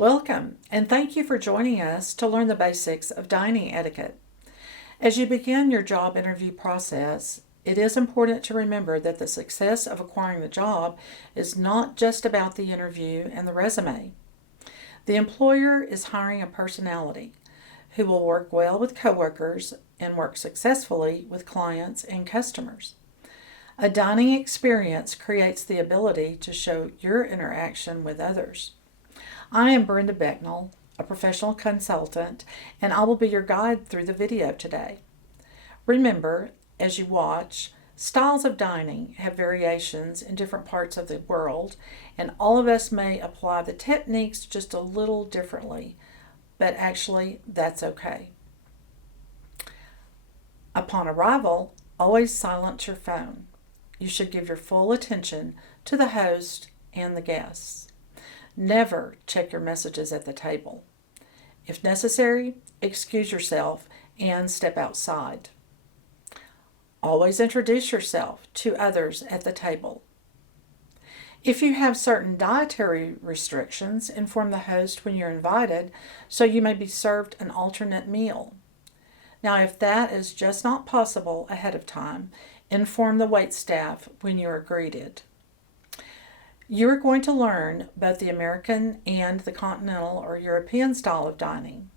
Welcome, and thank you for joining us to learn the basics of dining etiquette. As you begin your job interview process, it is important to remember that the success of acquiring the job is not just about the interview and the resume. The employer is hiring a personality who will work well with coworkers and work successfully with clients and customers. A dining experience creates the ability to show your interaction with others. I am Brenda Becknell, a professional consultant, and I will be your guide through the video today. Remember, as you watch, styles of dining have variations in different parts of the world, and all of us may apply the techniques just a little differently, but actually, that's okay. Upon arrival, always silence your phone. You should give your full attention to the host and the guests. Never check your messages at the table. If necessary, excuse yourself and step outside. Always introduce yourself to others at the table. If you have certain dietary restrictions, inform the host when you're invited so you may be served an alternate meal. Now, if that is just not possible ahead of time, inform the waitstaff when you are greeted. You are going to learn both the American and the continental or European style of dining.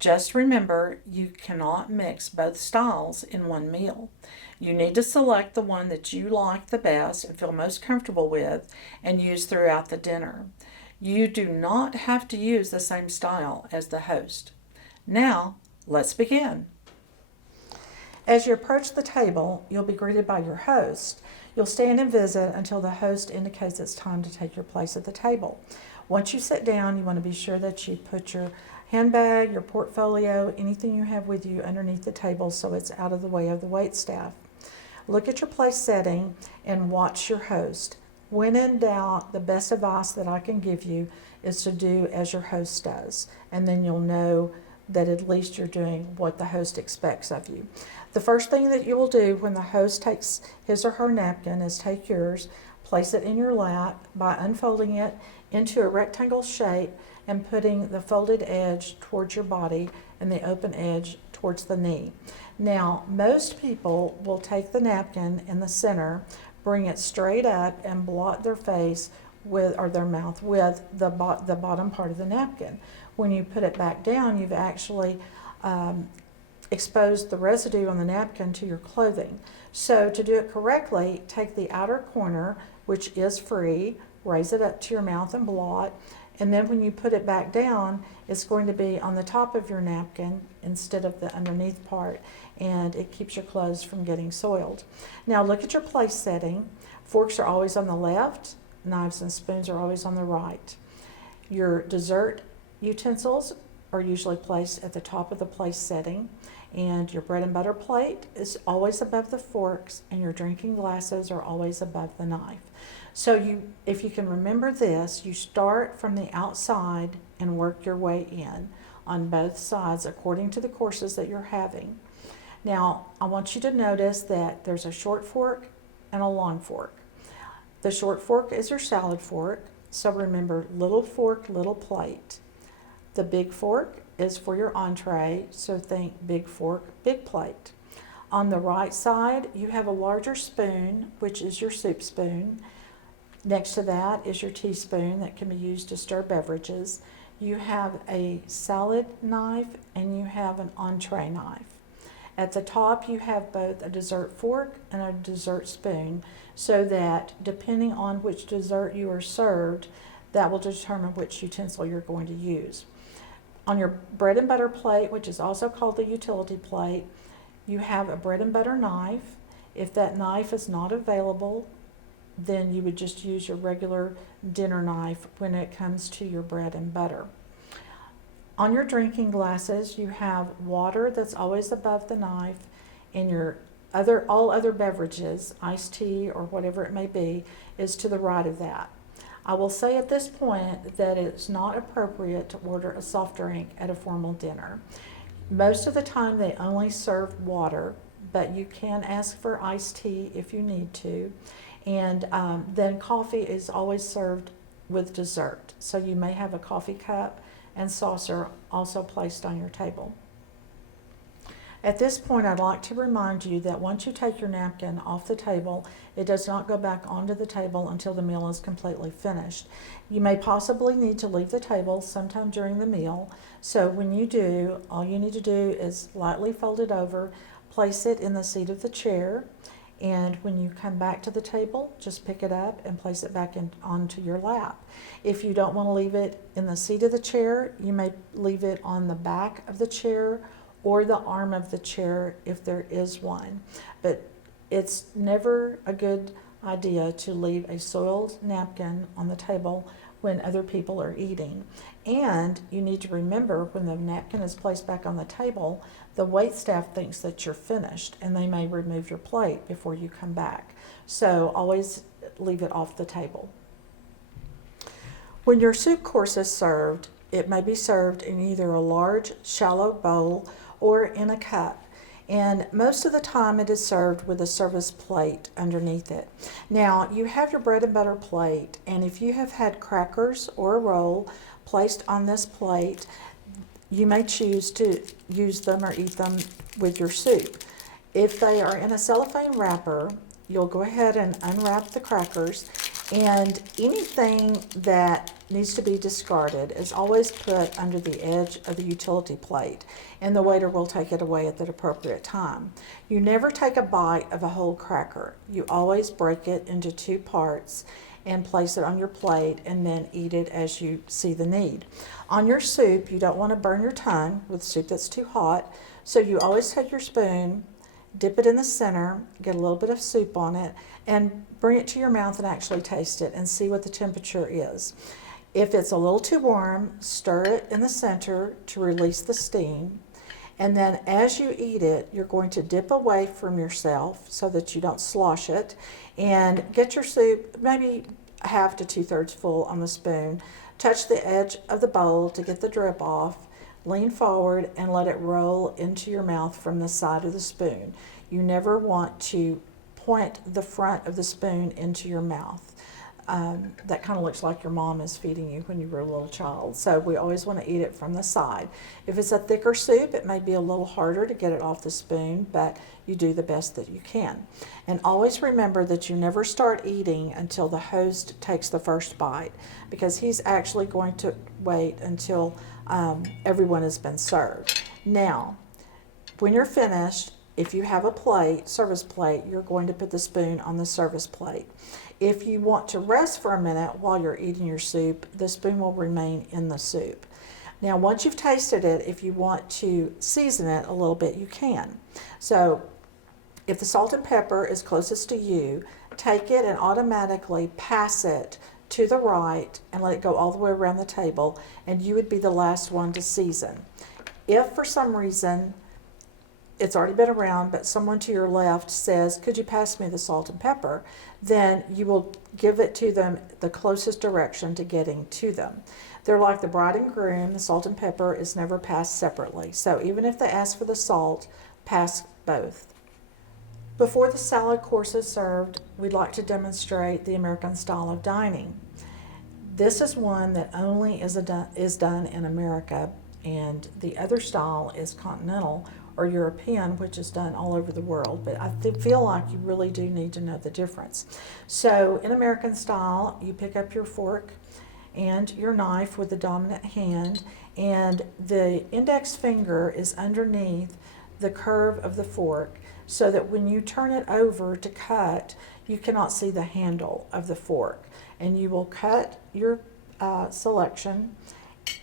Just remember, you cannot mix both styles in one meal. You need to select the one that you like the best and feel most comfortable with and use throughout the dinner. You do not have to use the same style as the host. Now, let's begin. As you approach the table, you'll be greeted by your host. You'll stand and visit until the host indicates it's time to take your place at the table. Once you sit down, you want to be sure that you put your handbag, your portfolio, anything you have with you underneath the table so it's out of the way of the waitstaff. Look at your place setting and watch your host. When in doubt, the best advice that I can give you is to do as your host does, and then you'll know that at least you're doing what the host expects of you. The first thing that you will do when the host takes his or her napkin is take yours, place it in your lap by unfolding it into a rectangle shape and putting the folded edge towards your body and the open edge towards the knee. Now, most people will take the napkin in the center, bring it straight up and blot their face with or their mouth with the bottom part of the napkin. When you put it back down, you've actually exposed the residue on the napkin to your clothing. So to do it correctly, take the outer corner, which is free, raise it up to your mouth and blot, and then when you put it back down, it's going to be on the top of your napkin instead of the underneath part, and it keeps your clothes from getting soiled. Now look at your place setting. Forks are always on the left, knives and spoons are always on the right. Your dessert utensils are usually placed at the top of the place setting, and your bread and butter plate is always above the forks, and your drinking glasses are always above the knife. So if you can remember this, you start from the outside and work your way in on both sides according to the courses that you're having. Now, I want you to notice that there's a short fork and a long fork. The short fork is your salad fork, so remember, little fork, little plate. The big fork is for your entree, so think big fork, big plate. On the right side, you have a larger spoon, which is your soup spoon. Next to that is your teaspoon that can be used to stir beverages. You have a salad knife and you have an entree knife. At the top, you have both a dessert fork and a dessert spoon, so that depending on which dessert you are served, that will determine which utensil you're going to use. On your bread and butter plate, which is also called the utility plate, you have a bread and butter knife. If that knife is not available, then you would just use your regular dinner knife when it comes to your bread and butter. On your drinking glasses, you have water that's always above the knife, and your all other beverages, iced tea or whatever it may be, is to the right of that. I will say at this point that it's not appropriate to order a soft drink at a formal dinner. Most of the time they only serve water, but you can ask for iced tea if you need to. And then coffee is always served with dessert. So you may have a coffee cup and saucer also placed on your table. At this point, I'd like to remind you that once you take your napkin off the table, it does not go back onto the table until the meal is completely finished. You may possibly need to leave the table sometime during the meal. So when you do, all you need to do is lightly fold it over, place it in the seat of the chair, and when you come back to the table, just pick it up and place it back onto your lap. If you don't want to leave it in the seat of the chair, you may leave it on the back of the chair or the arm of the chair if there is one. But it's never a good idea to leave a soiled napkin on the table when other people are eating. And you need to remember, when the napkin is placed back on the table, the wait staff thinks that you're finished and they may remove your plate before you come back. So always leave it off the table. When your soup course is served, it may be served in either a large, shallow bowl or in a cup. And most of the time it is served with a service plate underneath it. Now, you have your bread and butter plate, and if you have had crackers or a roll placed on this plate, you may choose to use them or eat them with your soup. If they are in a cellophane wrapper, you'll go ahead and unwrap the crackers, and anything that needs to be discarded is always put under the edge of the utility plate, and the waiter will take it away at the appropriate time. You never take a bite of a whole cracker. You always break it into 2 parts and place it on your plate, and then eat it as you see the need. On your soup, you don't want to burn your tongue with soup that's too hot, so you always take your spoon, dip it in the center, get a little bit of soup on it, and bring it to your mouth and actually taste it and see what the temperature is. If it's a little too warm, stir it in the center to release the steam. And then as you eat it, you're going to dip away from yourself so that you don't slosh it, and get your soup maybe half to 2/3 full on the spoon. Touch the edge of the bowl to get the drip off. Lean forward and let it roll into your mouth from the side of the spoon. You never want to point the front of the spoon into your mouth. That kind of looks like your mom is feeding you when you were a little child. So we always want to eat it from the side. If it's a thicker soup, it may be a little harder to get it off the spoon, but you do the best that you can. And always remember that you never start eating until the host takes the first bite, because he's actually going to wait until everyone has been served. Now, when you're finished, if you have a plate, service plate, you're going to put the spoon on the service plate. If you want to rest for a minute while you're eating your soup, the spoon will remain in the soup. Now, once you've tasted it, if you want to season it a little bit, you can. So if the salt and pepper is closest to you, take it and automatically pass it to the right and let it go all the way around the table, and you would be the last one to season. If for some reason it's already been around, but someone to your left says, "Could you pass me the salt and pepper?" then you will give it to them the closest direction to getting to them. They're like the bride and groom. The salt and pepper is never passed separately. So even if they ask for the salt, pass both. Before the salad course is served, we'd like to demonstrate the American style of dining. This is one that only is done in America, and the other style is continental or European, which is done all over the world. But I feel like you really do need to know the difference. So in American style, you pick up your fork and your knife with the dominant hand, and the index finger is underneath the curve of the fork, so that when you turn it over to cut, you cannot see the handle of the fork. And you will cut your selection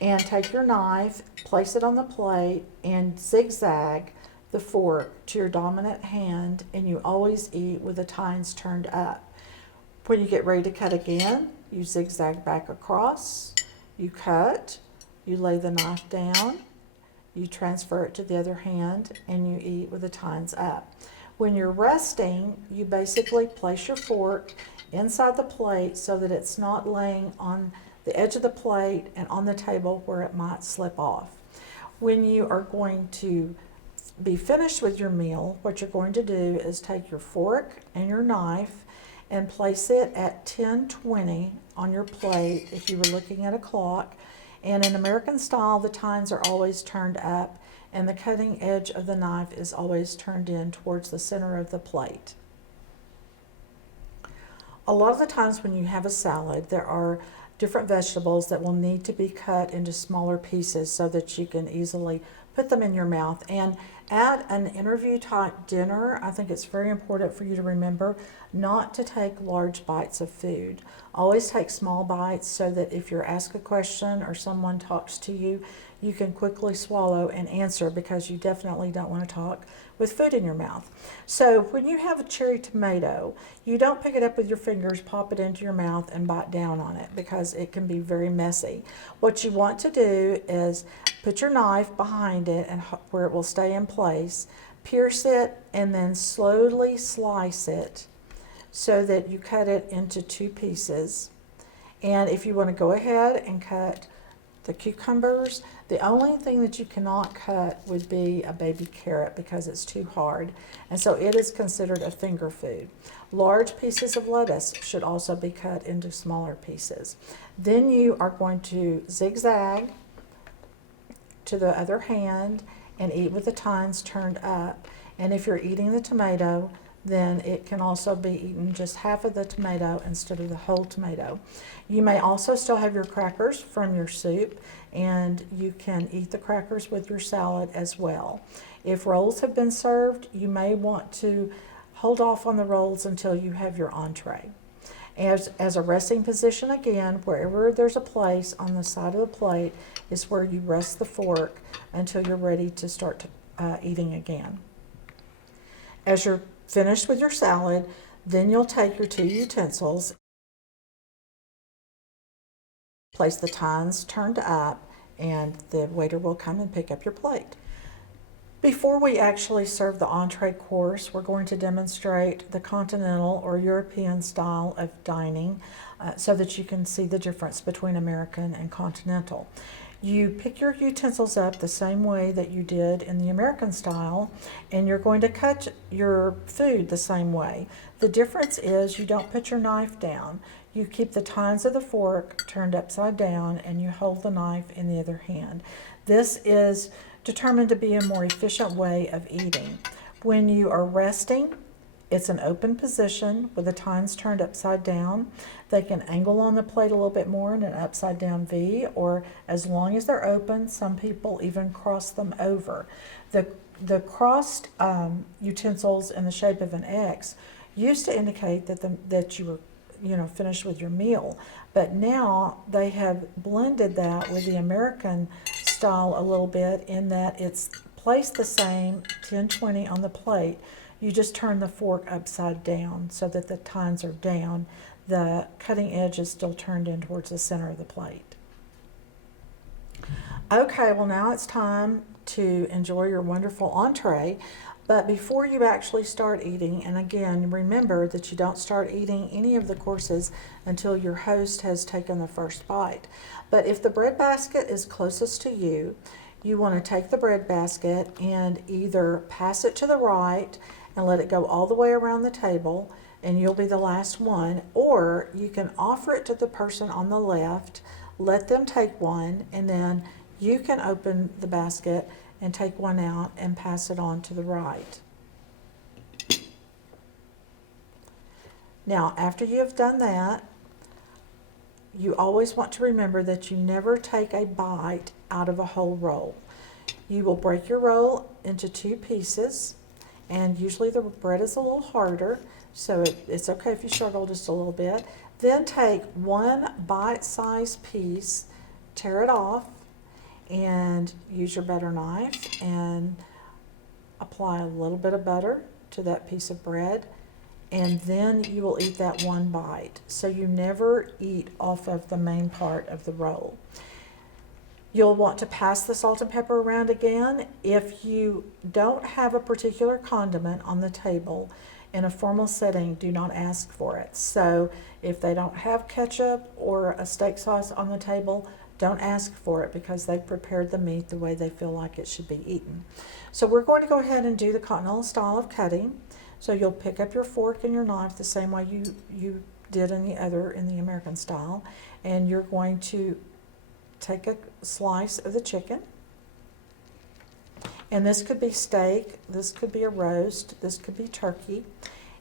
and take your knife, place it on the plate, and zigzag the fork to your dominant hand, and you always eat with the tines turned up. When you get ready to cut again, you zigzag back across, you cut, you lay the knife down, you transfer it to the other hand, and you eat with the tines up. When you're resting, you basically place your fork inside the plate so that it's not laying on the edge of the plate and on the table where it might slip off. When you are going to be finished with your meal, what you're going to do is take your fork and your knife and place it at 10:20 on your plate if you were looking at a clock. And in American style, the tines are always turned up and the cutting edge of the knife is always turned in towards the center of the plate. A lot of the times when you have a salad, there are different vegetables that will need to be cut into smaller pieces so that you can easily put them in your mouth. And at an interview type dinner, I think it's very important for you to remember not to take large bites of food. Always take small bites so that if you're asked a question or someone talks to you, you can quickly swallow and answer, because you definitely don't want to talk with food in your mouth. So when you have a cherry tomato, you don't pick it up with your fingers, pop it into your mouth and bite down on it, because it can be very messy. What you want to do is put your knife behind it and where it will stay in place, pierce it, and then slowly slice it so that you cut it into 2 pieces. And if you want to go ahead and cut the cucumbers, the only thing that you cannot cut would be a baby carrot, because it's too hard, and so it is considered a finger food. Large pieces of lettuce should also be cut into smaller pieces. Then you are going to zigzag to the other hand and eat with the tines turned up. And if you're eating the tomato, then it can also be eaten just half of the tomato instead of the whole tomato. You may also still have your crackers from your soup, and you can eat the crackers with your salad as well. If rolls have been served, you may want to hold off on the rolls until you have your entree. As a resting position, again, wherever there's a place on the side of the plate is where you rest the fork until you're ready to start eating again. As you're finished with your salad, then you'll take your 2 utensils, place the tines turned up, and the waiter will come and pick up your plate. Before we actually serve the entree course, we're going to demonstrate the continental or European style of dining so that you can see the difference between American and continental. You pick your utensils up the same way that you did in the American style, and you're going to cut your food the same way. The difference is you don't put your knife down. You keep the tines of the fork turned upside down, and you hold the knife in the other hand. This is determined to be a more efficient way of eating. When you are resting, it's an open position with the tines turned upside down. They can angle on the plate a little bit more in an upside down V, or as long as they're open, some people even cross them over. The crossed utensils in the shape of an X used to indicate that you were finished with your meal, but now they have blended that with the American style a little bit, in that it's placed the same 10-20 on the plate. You just turn the fork upside down so that the tines are down. The cutting edge is still turned in towards the center of the plate. Okay, well now it's time to enjoy your wonderful entree. But before you actually start eating, and again, remember that you don't start eating any of the courses until your host has taken the first bite. But if the bread basket is closest to you, you want to take the bread basket and either pass it to the right and let it go all the way around the table, and you'll be the last one, or you can offer it to the person on the left, let them take one, and then you can open the basket and take one out and pass it on to the right. Now, after you have done that, you always want to remember that you never take a bite out of a whole roll. You will break your roll into 2 pieces, and usually the bread is a little harder, so it's okay if you struggle just a little bit. Then take one bite-sized piece, tear it off, and use your butter knife and apply a little bit of butter to that piece of bread, and then you will eat that one bite. So you never eat off of the main part of the roll. You'll want to pass the salt and pepper around again. If you don't have a particular condiment on the table in a formal setting, do not ask for it. So if they don't have ketchup or a steak sauce on the table, don't ask for it, because they've prepared the meat the way they feel like it should be eaten. So we're going to go ahead and do the continental style of cutting. So you'll pick up your fork and your knife the same way you did in the American style, and you're going to take a slice of the chicken. And this could be steak, this could be a roast, this could be turkey.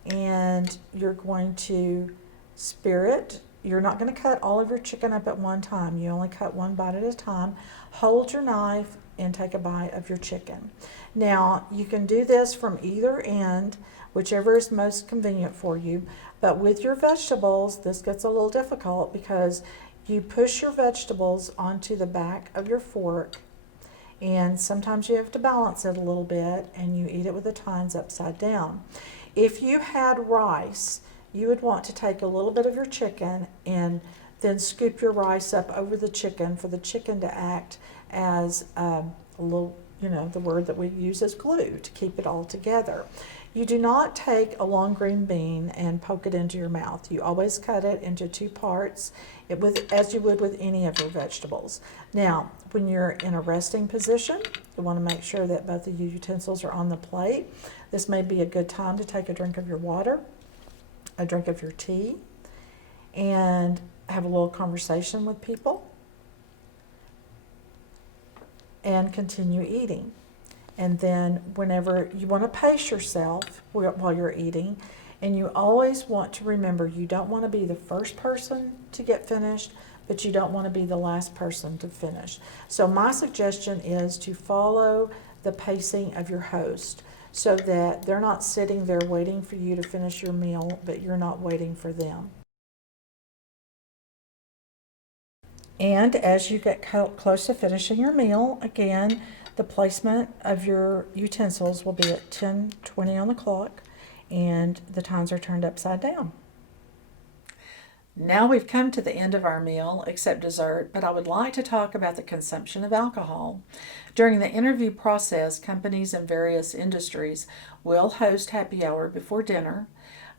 And you're going to spear it. You're not going to cut all of your chicken up at one time. You only cut one bite at a time. Hold your knife and take a bite of your chicken. Now, you can do this from either end, whichever is most convenient for you. But with your vegetables, this gets a little difficult because you push your vegetables onto the back of your fork, and sometimes you have to balance it a little bit, and you eat it with the tines upside down. If you had rice, you would want to take a little bit of your chicken and then scoop your rice up over the chicken for the chicken to act as a little, the word that we use is glue to keep it all together. You do not take a long green bean and poke it into your mouth. You always cut it into two parts, as you would with any of your vegetables. Now, when you're in a resting position, you want to make sure that both of your utensils are on the plate. This may be a good time to take a drink of your water, a drink of your tea, and have a little conversation with people, and continue eating. And then whenever you want to pace yourself while you're eating, and you always want to remember you don't want to be the first person to get finished, but you don't want to be the last person to finish. So my suggestion is to follow the pacing of your host so that they're not sitting there waiting for you to finish your meal, but you're not waiting for them. And as you get close to finishing your meal, again, the placement of your utensils will be at 10:20 on the clock, and the tines are turned upside down. Now we've come to the end of our meal, except dessert, but I would like to talk about the consumption of alcohol. During the interview process, companies in various industries will host happy hour before dinner,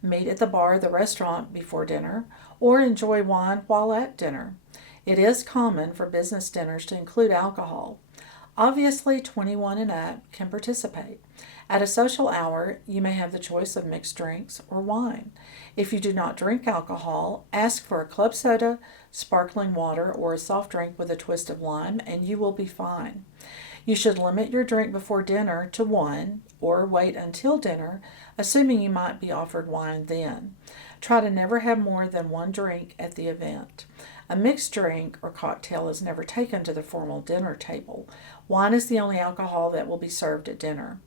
meet at the bar or the restaurant before dinner, or enjoy wine while at dinner. It is common for business dinners to include alcohol. Obviously, 21 and up can participate. At a social hour, you may have the choice of mixed drinks or wine. If you do not drink alcohol, ask for a club soda, sparkling water, or a soft drink with a twist of lime, and you will be fine. You should limit your drink before dinner to one, or wait until dinner, assuming you might be offered wine then. Try to never have more than one drink at the event. A mixed drink or cocktail is never taken to the formal dinner table. Wine is the only alcohol that will be served at dinner.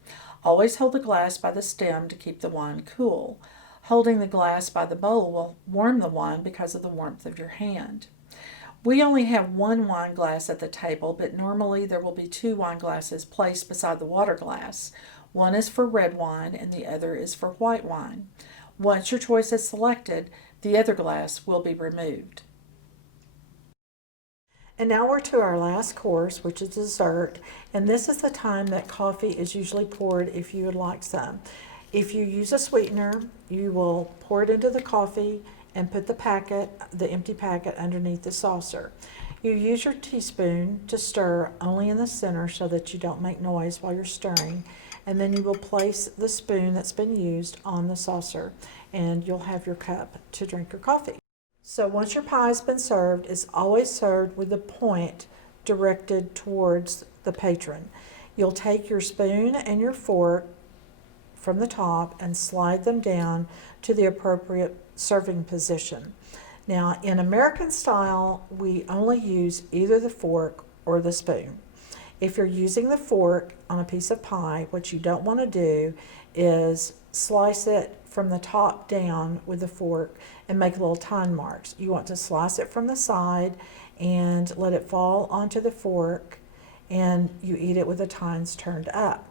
Always hold the glass by the stem to keep the wine cool. Holding the glass by the bowl will warm the wine because of the warmth of your hand. We only have one wine glass at the table, but normally there will be two wine glasses placed beside the water glass. One is for red wine and the other is for white wine. Once your choice is selected, the other glass will be removed. And now we're to our last course, which is dessert. And this is the time that coffee is usually poured if you would like some. If you use a sweetener, you will pour it into the coffee and put the empty packet underneath the saucer. You use your teaspoon to stir only in the center so that you don't make noise while you're stirring. And then you will place the spoon that's been used on the saucer, and you'll have your cup to drink your coffee. So once your pie has been served, it's always served with the point directed towards the patron. You'll take your spoon and your fork from the top and slide them down to the appropriate serving position. Now, in American style, we only use either the fork or the spoon. If you're using the fork on a piece of pie, what you don't want to do is slice it from the top down with the fork and make little tine marks. You want to slice it from the side and let it fall onto the fork, and you eat it with the tines turned up.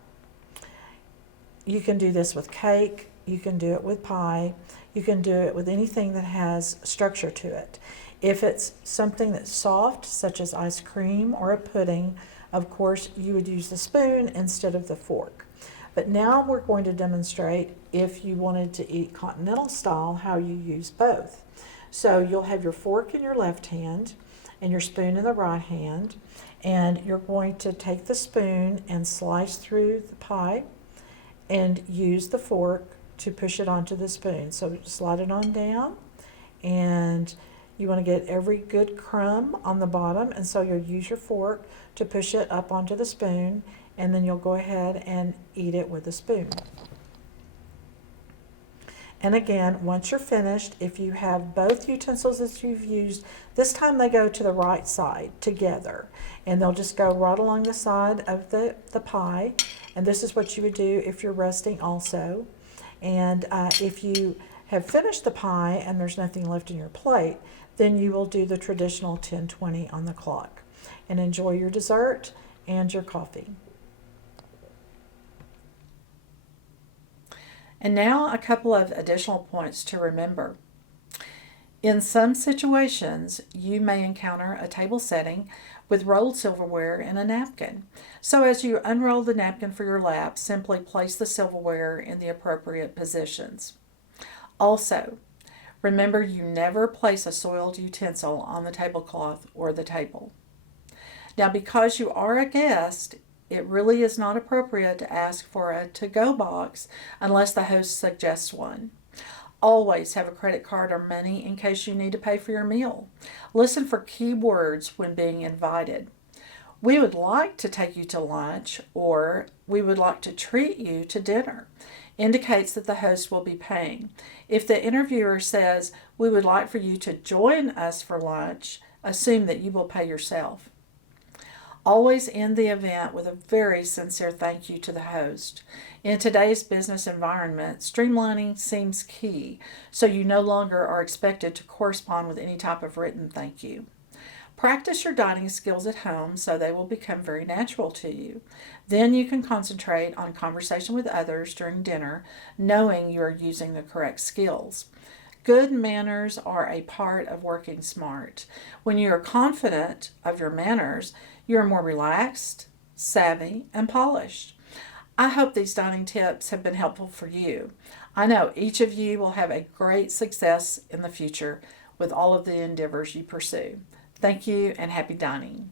You can do this with cake, you can do it with pie, you can do it with anything that has structure to it. If it's something that's soft, such as ice cream or a pudding, of course you would use the spoon instead of the fork. But now we're going to demonstrate, if you wanted to eat continental style, how you use both. So you'll have your fork in your left hand and your spoon in the right hand, and you're going to take the spoon and slice through the pie and use the fork to push it onto the spoon. So slide it on down, and you want to get every good crumb on the bottom, and so you'll use your fork to push it up onto the spoon, and then you'll go ahead and eat it with a spoon. And again, once you're finished, if you have both utensils that you've used, this time they go to the right side together, and they'll just go right along the side of the pie. And this is what you would do if you're resting also. And if you have finished the pie and there's nothing left in your plate, then you will do the traditional 10:20 on the clock. And enjoy your dessert and your coffee. And now a couple of additional points to remember. In some situations, you may encounter a table setting with rolled silverware and a napkin. So as you unroll the napkin for your lap, simply place the silverware in the appropriate positions. Also, remember you never place a soiled utensil on the tablecloth or the table. Now, because you are a guest, it really is not appropriate to ask for a to-go box unless the host suggests one. Always have a credit card or money in case you need to pay for your meal. Listen for key words when being invited. We would like to take you to lunch, or we would like to treat you to dinner. Indicates that the host will be paying. If the interviewer says, we would like for you to join us for lunch, assume that you will pay yourself. Always end the event with a very sincere thank you to the host. In today's business environment, streamlining seems key, so you no longer are expected to correspond with any type of written thank you. Practice your dining skills at home so they will become very natural to you. Then you can concentrate on conversation with others during dinner, knowing you are using the correct skills. Good manners are a part of working smart. When you are confident of your manners, you are more relaxed, savvy, and polished. I hope these dining tips have been helpful for you. I know each of you will have a great success in the future with all of the endeavors you pursue. Thank you and happy dining.